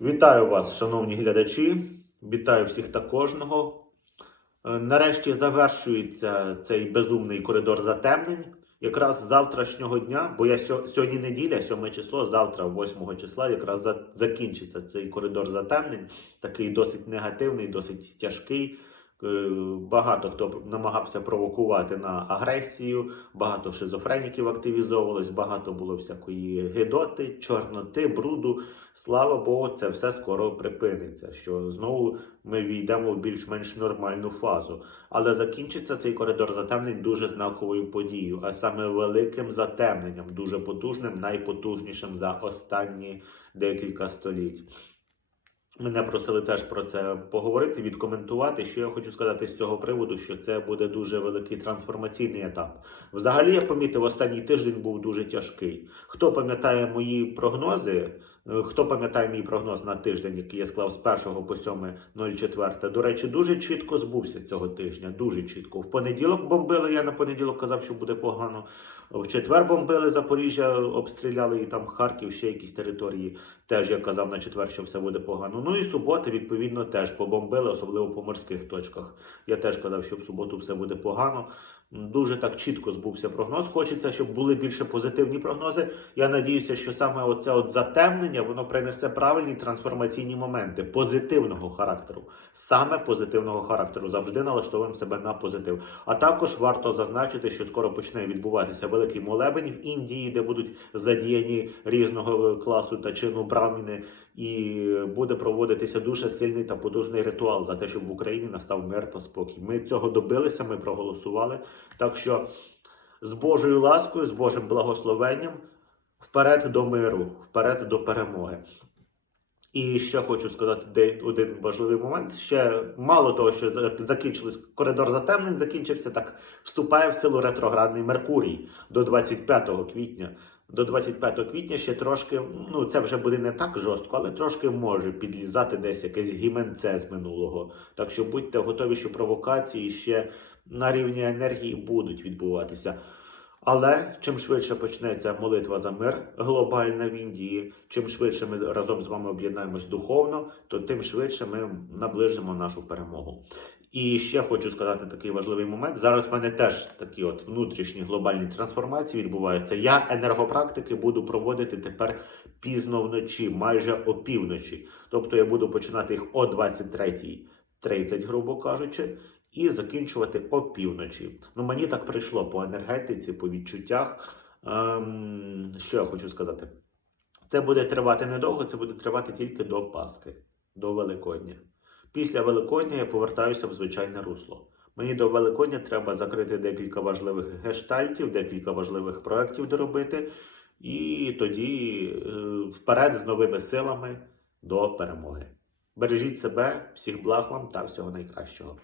Вітаю вас, шановні глядачі. Вітаю всіх та кожного. Е, Нарешті завершується цей безумний коридор затемнень. Якраз з завтрашнього дня, бо я сьо- сьогодні неділя, 7 число, завтра, 8 числа, якраз закінчиться цей коридор затемнень. Такий досить негативний, досить тяжкий. Е, Багато хто намагався провокувати на агресію, багато шизофреніків активізовувалось, багато було всякої гидоти, чорноти, бруду. Слава Богу, це все скоро припиниться. Що знову ми війдемо в більш-менш нормальну фазу. Але закінчиться цей коридор затемнень дуже знаковою подією, а саме великим затемненням, дуже потужним, найпотужнішим за останні декілька століть. Мене просили теж про це поговорити, відкоментувати. Що я хочу сказати з цього приводу, що це буде дуже великий трансформаційний етап. Взагалі, я помітив, останній тиждень був дуже тяжкий. Хто пам'ятає мої прогнози? Е, Хто пам'ятає мій прогноз на тиждень, який я склав з 1 по 7.04, до речі, дуже чітко збувся цього тижня. Дуже чітко. В понеділок бомбили. Я на понеділок казав, що буде погано. В четвер бомбили Запоріжжя, обстріляли і там Харків, ще якісь території. Теж я казав на четвер, що все буде погано. Ну і суботи, відповідно, теж побомбили, особливо по морських точках. Я теж казав, що в суботу все буде погано. Дуже так чітко збувся прогноз. Хочеться, щоб були більше позитивні прогнози. Я надіюся, що саме оце от затемнення воно принесе правильні трансформаційні моменти позитивного характеру. Саме позитивного характеру. Завжди налаштовуємо себе на позитив. А також варто зазначити, що скоро почне відбуватися великий молебень в Індії, де будуть задіяні різного класу та чину браміни, і буде проводитися дуже сильний та потужний ритуал за те, щоб в Україні настав мир та спокій. Ми цього добилися, ми проголосували. Так що з Божою ласкою, з Божим благословенням вперед до миру, вперед до перемоги. І ще хочу сказати один важливий момент. Ще мало того, що за- закінчилось коридор затемнень, закінчився так. Вступає в силу ретроградний Меркурій до 25 квітня. До 25 квітня ще трошки, ну це вже буде не так жорстко, але трошки може підлізати десь якесь гіменце з минулого. Так що будьте готові, що провокації ще на рівні енергії будуть відбуватися. Але чим швидше почнеться молитва за мир глобальна в Індії, чим швидше ми разом з вами об'єднаємось духовно, то тим швидше ми наближимо нашу перемогу. І ще хочу сказати такий важливий момент. Зараз в мене теж такі от внутрішні глобальні трансформації відбуваються. Я енергопрактики буду проводити тепер пізно вночі, майже опівночі. Тобто я буду починати їх о 23.30, грубо кажучи, і закінчувати опівночі. Ну мені так прийшло по енергетиці, по відчуттях. Ем, що я хочу сказати? Це буде тривати недовго, це буде тривати тільки до Пасхи, до Великодня. Після Великодня я повертаюся в звичайне русло. Мені до Великодня треба закрити декілька важливих гештальтів, декілька важливих проєктів доробити, і тоді е, вперед з новими силами до перемоги. Бережіть себе, всіх благ вам та всього найкращого.